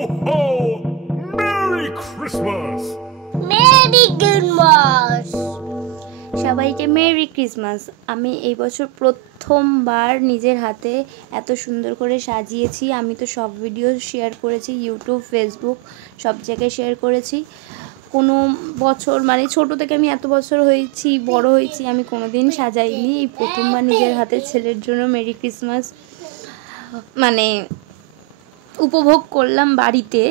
ho! Merry Christmas! Merry Christmas. সবাইকে merry Christmas. আমি এই বছর প্রথমবার নিজের হাতে এত সুন্দর করে সাজিয়েছি। আমি তো সব ভিডিও শেয়ার করেছি, ইউটিউব, ফেসবুক সব জায়গায় শেয়ার করেছি। কোনো বছর মানে ছোটো থেকে আমি এত বছর হয়েছি, বড় হয়েছি, আমি কোনো দিন সাজাইনি। এই প্রথমবার নিজের হাতে ছেলের জন্য মেরি ক্রিসমাস মানে উপভোগ করলাম বাড়িতে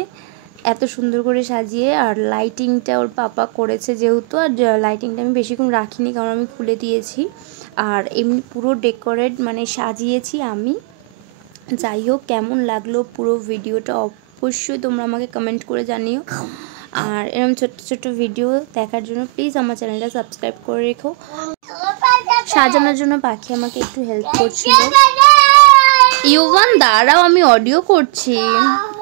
এত সুন্দর করে সাজিয়ে। আর লাইটিংটা ওর পাপা করেছে যেহেতু, আর লাইটিংটা আমি বেশিক্ষণ রাখিনি কারণ আমি খুলে দিয়েছি। আর এমনি পুরো ডেকোরেট মানে সাজিয়েছি আমি। যাই হোক, কেমন লাগলো পুরো ভিডিওটা অবশ্যই তোমরা আমাকে কমেন্ট করে জানিও। আর এরকম ছোট্ট ছোট্ট ভিডিও দেখার জন্য প্লিজ আমার চ্যানেলটা সাবস্ক্রাইব করে রেখো। সাজানোর জন্য পাখি আমাকে একটু হেল্প করছিল। ইউভান দাঁড়াও, আমি অডিও করছি,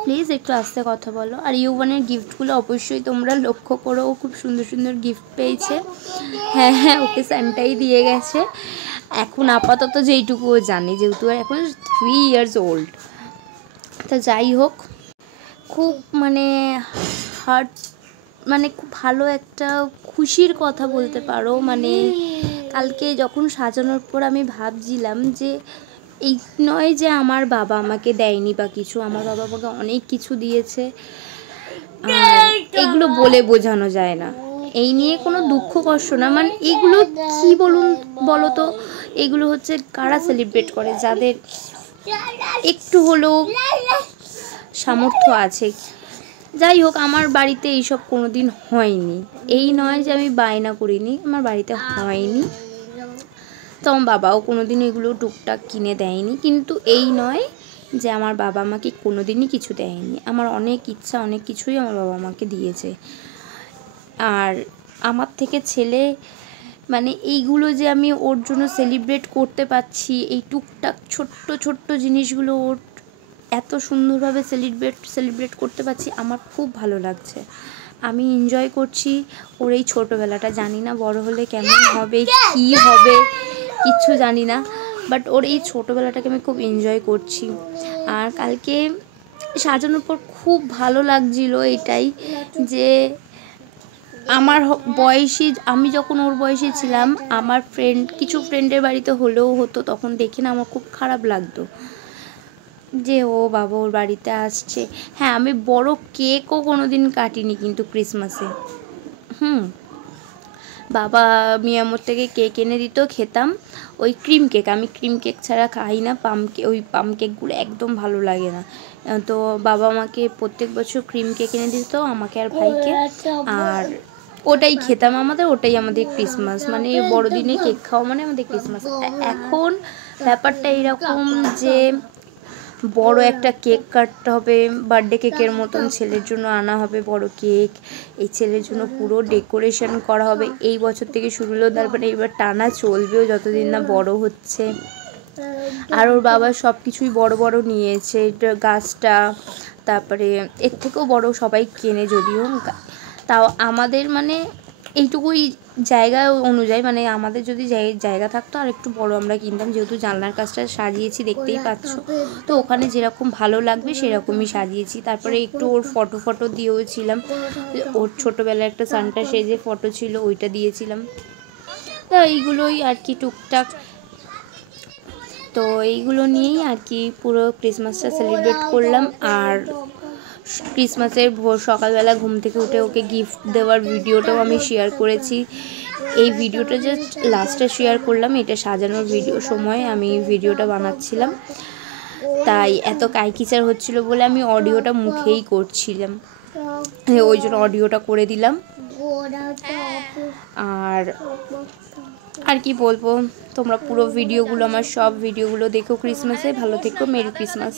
প্লিজ একটু আস্তে কথা বলো। আর ইউভানের গিফটগুলো অবশ্যই তোমরা লক্ষ্য করো, ও খুব সুন্দর সুন্দর গিফট পেয়েছে। হ্যাঁ হ্যাঁ, ওকে স্যান্টাই দিয়ে গেছে। এখন আপাতত যেইটুকু ও জানে, যেহেতু এখন 3 years old। তো যাই হোক, খুব মানে হার্ট মানে খুব ভালো একটা খুশির কথা বলতে পারো। মানে কালকে যখন সাজানোর পর আমি ভাবছিলাম যে এই নয় যে আমার বাবা আমাকে দেয়নি বা কিছু, আমার বাবা আমাকে অনেক কিছু দিয়েছে, আর এগুলো বলে বোঝানো যায় না। এই নিয়ে কোনো দুঃখ কষ্ট না, মানে এগুলো কি বলো তো, এগুলো হচ্ছে কারা সেলিব্রেট করে, যাদের একটু হলেও সামর্থ্য আছে। যাই হোক, আমার বাড়িতে এইসব কোনো দিন হয়নি। এই নয় যে আমি বায়না করিনি, আমার বাড়িতে হয়নি। তো আমার বাবাও কোনো দিন এগুলো টুকটাক কিনে দেয়নি। কিন্তু এই নয় যে আমার বাবা আমাকে কোনো দিনই কিছু দেয়নি। আমার অনেক ইচ্ছা, অনেক কিছুই আমার বাবা আমাকে দিয়েছে। আর আমার থেকে ছেলে মানে এইগুলো যে আমি ওর জন্য সেলিব্রেট করতে পারছি, এই টুকটাক ছোট্ট ছোট্ট জিনিসগুলো ওর এত সুন্দরভাবে সেলিব্রেট করতে পারছি, আমার খুব ভালো লাগছে। আমি এনজয় করছি ওর এই ছোটোবেলাটা। জানি না বড় হলে কেমন হবে, কি হবে, কিচ্ছু জানি না, বাট ওর এই ছোটোবেলাটাকে আমি খুব এনজয় করছি। আর কালকে সাজানোর পর খুব ভালো লাগছিল এটাই যে আমার বয়সী, আমি যখন ওর বয়সে ছিলাম, আমার কিছু ফ্রেন্ডের বাড়িতে হলেও হতো, তখন দেখে না আমার খুব খারাপ লাগতো যে ও বাবা ওর বাড়িতে আসছে। হ্যাঁ, আমি বড় কেকও কোনো দিন কাটিনি কিন্তু ক্রিসমাসে। বাবা মিয়ামোর থেকে কেক এনে দিত, খেতাম। ওই ক্রিম কেক, আমি ক্রিম কেক ছাড়া খাই না। ওই পাম কেকগুলো একদম ভালো লাগে না। তো বাবা আমাকে প্রত্যেক বছর ক্রিম কেক এনে দিত আমাকে আর ভাইকে, আর ওটাই খেতাম। ওটাই আমাদের ক্রিসমাস, মানে বড়দিনে কেক খাওয়া মানে আমাদের ক্রিসমাস। এখন ব্যাপারটা এরকম যে বড় একটা কেক কাটতে হবে, বার্থডে কেকের মতন ছেলের জন্য আনা হবে বড় কেক। এই ছেলের জন্য পুরো ডেকোরেশন করা হবে। এই বছর থেকে শুরু হলো, তারপরে এবার টানা চলবেও যতদিন না বড় হচ্ছে। আর ওর বাবা সব কিছুই বড় বড় নিয়েছে, গাছটা, তারপরে এর থেকেও বড় সবাই কেনে যদিও, তাও আমাদের মানে এইটুকুই জায়গা অনুযায়ী, মানে আমাদের যদি জায়গা থাকতো আর একটু বড় আমরা কিনতাম, যেহেতু জানলার কাজটা সাজিয়েছি দেখতেই পাচ্ছ। তো ওখানে যেরকম ভালো লাগবে সেরকমই সাজিয়েছি। তারপরে একটু ওর ফটো দিয়েওছিলাম, ওর ছোটোবেলায় একটা সান্টা সেজে ফটো ছিল, ওইটা দিয়েছিলাম। তো এইগুলোই আর কি টুকটাক, তো এইগুলো নিয়েই আর কি পুরো ক্রিসমাসটা সেলিব্রেট করলাম। আর ক্রিসমাসের ভোর সকালবেলা ঘুম থেকে উঠে ওকে গিফট দেওয়ার ভিডিওটাও আমি শেয়ার করেছি। এই ভিডিওটা জাস্ট লাস্টে শেয়ার করলাম, এটা সাজানোর সময় আমি ভিডিওটা বানাচ্ছিলাম, তাই এত কাইকিচার হচ্ছিল বলে আমি অডিওটা মুখেই করছিলাম, ওই জন্য অডিওটা করে দিলাম। আর কি বলবো, তোমরা পুরো ভিডিওগুলো, আমার সব ভিডিওগুলো দেখো ক্রিসমাসে। ভালো থেকো, মেরি ক্রিসমাস।